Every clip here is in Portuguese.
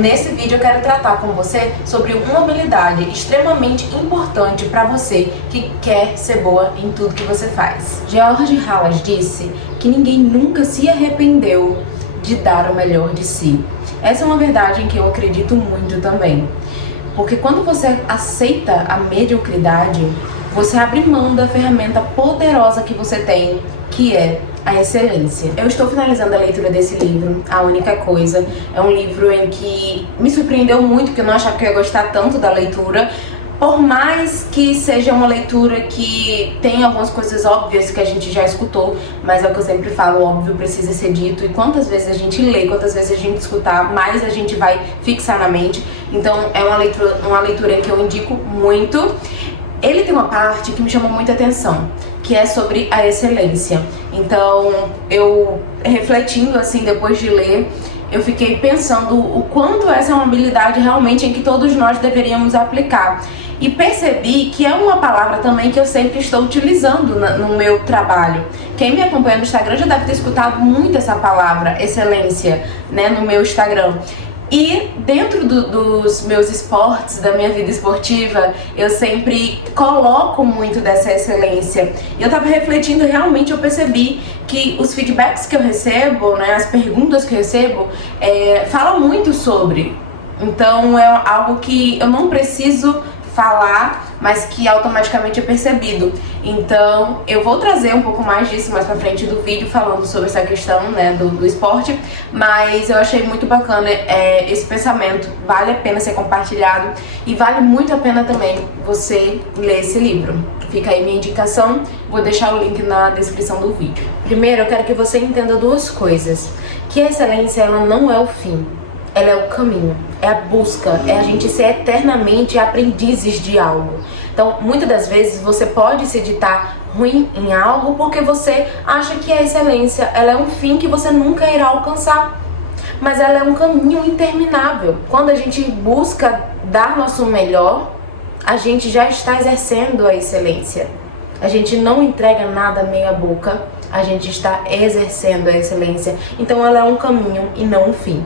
Nesse vídeo eu quero tratar com você sobre uma habilidade extremamente importante para você que quer ser boa em tudo que você faz. George Halas disse que ninguém nunca se arrependeu de dar o melhor de si. Essa é uma verdade em que eu acredito muito também. Porque quando você aceita a mediocridade, você abre mão da ferramenta poderosa que você tem, que é a excelência. Eu estou finalizando a leitura desse livro, A Única Coisa. É um livro em que me surpreendeu muito, porque eu não achava que eu ia gostar tanto da leitura. Por mais que seja uma leitura que tem algumas coisas óbvias que a gente já escutou, mas é o que eu sempre falo, o óbvio precisa ser dito. E quantas vezes a gente lê, quantas vezes a gente escutar, mais a gente vai fixar na mente. Então é uma leitura que eu indico muito. Ele tem uma parte que me chamou muita atenção, que é sobre a excelência. Então, eu refletindo assim, depois de ler, eu fiquei pensando o quanto essa é uma habilidade realmente em que todos nós deveríamos aplicar. E percebi que é uma palavra também que eu sempre estou utilizando no meu trabalho. Quem me acompanha no Instagram já deve ter escutado muito essa palavra, excelência, né, no meu Instagram. E dentro dos meus esportes, da minha vida esportiva, eu sempre coloco muito dessa excelência. E eu tava refletindo, realmente eu percebi que os feedbacks que eu recebo, né, as perguntas que eu recebo, falam muito sobre. Então é algo que eu não preciso falar, mas que automaticamente é percebido. Então eu vou trazer um pouco mais disso mais pra frente do vídeo, falando sobre essa questão, né, do esporte, mas eu achei muito bacana esse pensamento, vale a pena ser compartilhado e vale muito a pena também você ler esse livro. Fica aí minha indicação, vou deixar o link na descrição do vídeo. Primeiro eu quero que você entenda duas coisas, que a excelência ela não é o fim, ela é o caminho, é a busca, é a gente ser eternamente aprendizes de algo. Então, muitas das vezes você pode se ditar ruim em algo porque você acha que a excelência ela é um fim que você nunca irá alcançar. Mas ela é um caminho interminável. Quando a gente busca dar nosso melhor, a gente já está exercendo a excelência. A gente não entrega nada meia boca, a gente está exercendo a excelência. Então ela é um caminho e não um fim.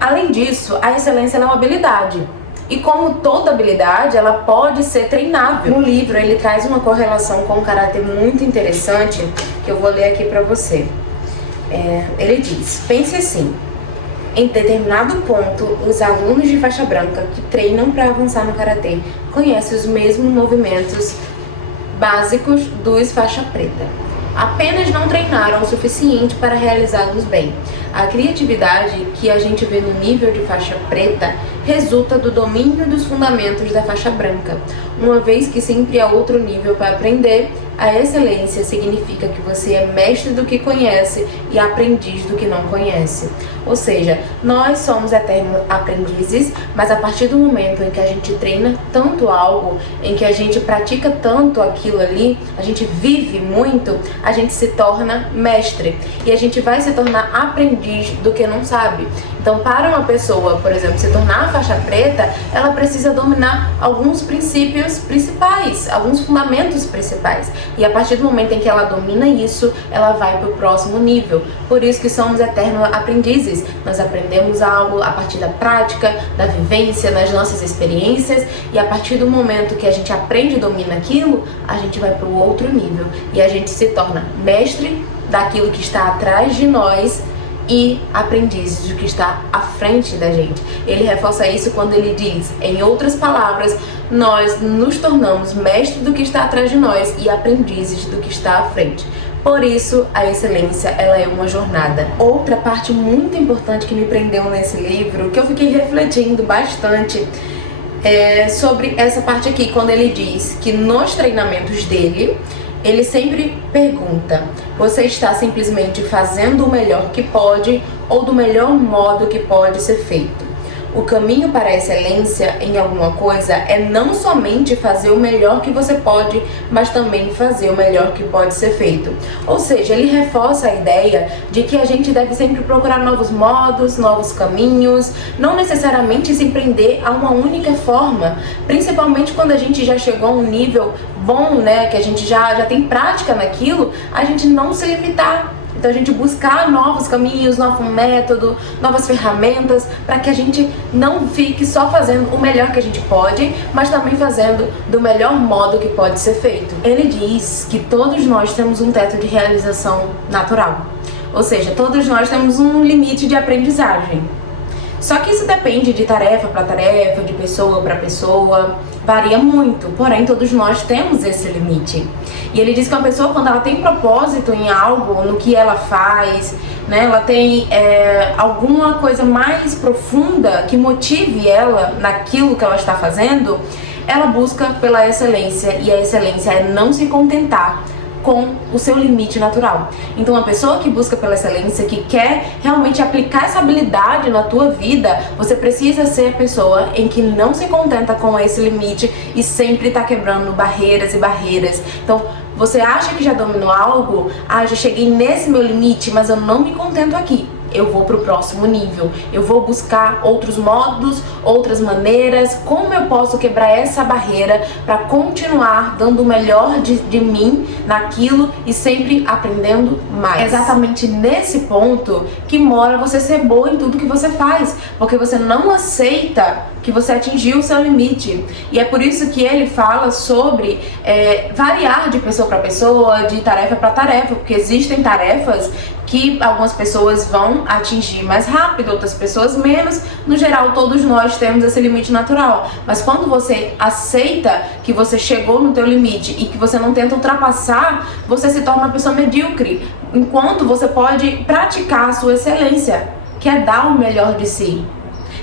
Além disso, a excelência é uma habilidade. E como toda habilidade, ela pode ser treinável. No livro, ele traz uma correlação com um caráter muito interessante, que eu vou ler aqui pra você. Ele diz, pense assim, em determinado ponto, os alunos de faixa branca que treinam para avançar no karatê conhecem os mesmos movimentos básicos dos faixa preta. Apenas não treinaram o suficiente para realizá-los bem. A criatividade que a gente vê no nível de faixa preta resulta do domínio dos fundamentos da faixa branca. Uma vez que sempre há outro nível para aprender, a excelência significa que você é mestre do que conhece e aprendiz do que não conhece. Ou seja, nós somos eternos aprendizes, mas a partir do momento em que a gente treina tanto algo, em que a gente pratica tanto aquilo ali, a gente vive muito, a gente se torna mestre. E a gente vai se tornar aprendiz do que não sabe. Então, para uma pessoa, por exemplo, se tornar faixa preta, ela precisa dominar alguns princípios principais, alguns fundamentos principais. E a partir do momento em que ela domina isso, ela vai para o próximo nível. Por isso que somos eternos aprendizes. Nós aprendemos algo a partir da prática, da vivência, das nossas experiências. E a partir do momento que a gente aprende e domina aquilo, a gente vai para o outro nível. E a gente se torna mestre daquilo que está atrás de nós e aprendizes do que está à frente da gente. Ele reforça isso quando ele diz, em outras palavras, nós nos tornamos mestres do que está atrás de nós e aprendizes do que está à frente. Por isso, a excelência, ela é uma jornada. Outra parte muito importante que me prendeu nesse livro, que eu fiquei refletindo bastante, é sobre essa parte aqui, quando ele diz que nos treinamentos dele, ele sempre pergunta, você está simplesmente fazendo o melhor que pode ou do melhor modo que pode ser feito? O caminho para a excelência em alguma coisa é não somente fazer o melhor que você pode, mas também fazer o melhor que pode ser feito. Ou seja, ele reforça a ideia de que a gente deve sempre procurar novos modos, novos caminhos, não necessariamente se prender a uma única forma, principalmente quando a gente já chegou a um nível bom, né, que a gente já tem prática naquilo, a gente não se limitar. Então a gente buscar novos caminhos, novo método, novas ferramentas, para que a gente não fique só fazendo o melhor que a gente pode, mas também fazendo do melhor modo que pode ser feito. Ele diz que todos nós temos um teto de realização natural, ou seja, todos nós temos um limite de aprendizagem. Só que isso depende de tarefa para tarefa, de pessoa para pessoa, varia muito, porém todos nós temos esse limite. E ele diz que uma pessoa, quando ela tem propósito em algo, no que ela faz, né, ela tem alguma coisa mais profunda que motive ela naquilo que ela está fazendo, ela busca pela excelência, e a excelência é não se contentar com o seu limite natural. Então, uma pessoa que busca pela excelência, que quer realmente aplicar essa habilidade na tua vida, você precisa ser a pessoa em que não se contenta com esse limite e sempre está quebrando barreiras e barreiras. Então, você acha que já dominou algo? Ah, já cheguei nesse meu limite, mas eu não me contento aqui. Eu vou pro próximo nível, eu vou buscar outros modos, outras maneiras, como eu posso quebrar essa barreira para continuar dando o melhor de mim naquilo e sempre aprendendo mais. É exatamente nesse ponto que mora você ser boa em tudo que você faz, porque você não aceita que você atingiu o seu limite. E é por isso que ele fala sobre variar de pessoa para pessoa, de tarefa para tarefa, porque existem tarefas que algumas pessoas vão atingir mais rápido, outras pessoas menos. No geral, todos nós temos esse limite natural. Mas quando você aceita que você chegou no teu limite e que você não tenta ultrapassar, você se torna uma pessoa medíocre. Enquanto você pode praticar a sua excelência, que é dar o melhor de si,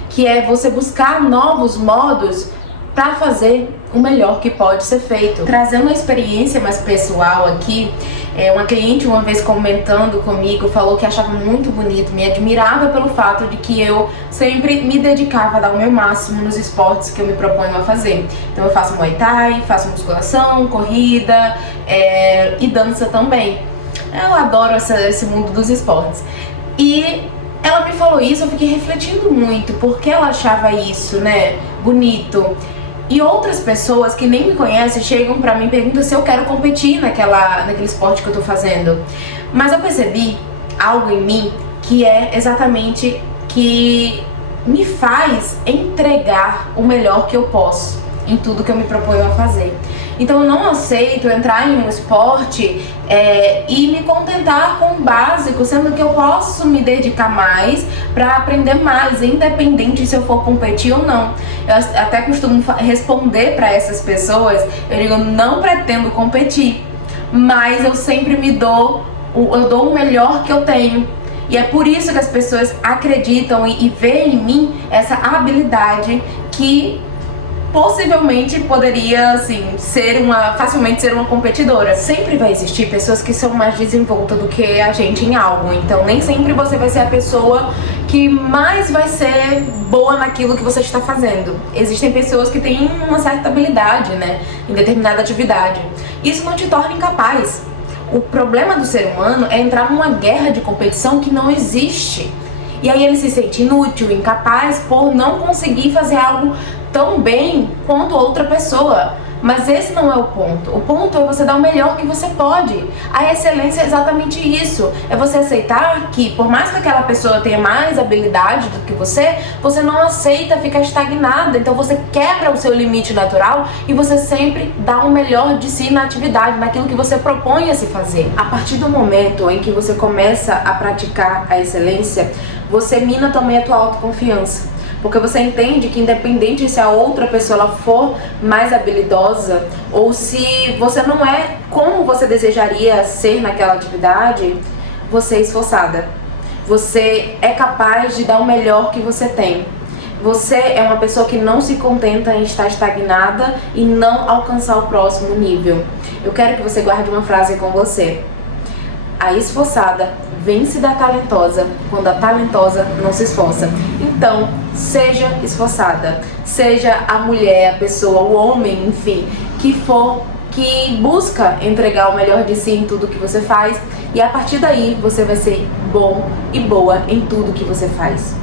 que é você buscar novos modos para fazer o melhor que pode ser feito. Trazendo uma experiência mais pessoal aqui, uma cliente uma vez comentando comigo falou que achava muito bonito, me admirava pelo fato de que eu sempre me dedicava a dar o meu máximo nos esportes que eu me proponho a fazer. Então eu faço Muay Thai, faço musculação, corrida e dança também. Eu adoro esse mundo dos esportes. E ela me falou isso, eu fiquei refletindo muito, porque ela achava isso, né, bonito. E outras pessoas que nem me conhecem chegam pra mim e perguntam se eu quero competir naquele esporte que eu tô fazendo. Mas eu percebi algo em mim que é exatamente que me faz entregar o melhor que eu posso em tudo que eu me proponho a fazer. Então eu não aceito entrar em um esporte e me contentar com o básico, sendo que eu posso me dedicar mais para aprender mais, independente se eu for competir ou não. Eu até costumo responder para essas pessoas, eu digo, não pretendo competir, mas eu sempre eu dou o melhor que eu tenho. E é por isso que as pessoas acreditam e veem em mim essa habilidade que possivelmente poderia, assim, facilmente ser uma competidora. Sempre vai existir pessoas que são mais desenvoltas do que a gente em algo, então nem sempre você vai ser a pessoa que mais vai ser boa naquilo que você está fazendo. Existem pessoas que têm uma certa habilidade, né, em determinada atividade. Isso não te torna incapaz. O problema do ser humano é entrar numa guerra de competição que não existe. E aí ele se sente inútil, incapaz por não conseguir fazer algo tão bem quanto outra pessoa. Mas esse não é o ponto. O ponto é você dar o melhor que você pode. A excelência é exatamente isso. É você aceitar que, por mais que aquela pessoa tenha mais habilidade do que você não aceita ficar estagnada. Então você quebra o seu limite natural e você sempre dá o melhor de si na atividade, naquilo que você propõe a se fazer. A partir do momento em que você começa a praticar a excelência, você mina também a tua autoconfiança. Porque você entende que independente se a outra pessoa ela for mais habilidosa ou se você não é como você desejaria ser naquela atividade, você é esforçada. Você é capaz de dar o melhor que você tem. Você é uma pessoa que não se contenta em estar estagnada e não alcançar o próximo nível. Eu quero que você guarde uma frase com você. A esforçada vence da talentosa quando a talentosa não se esforça. Então, seja esforçada, seja a mulher, a pessoa, o homem, enfim, que busca entregar o melhor de si em tudo que você faz, e a partir daí você vai ser bom e boa em tudo que você faz.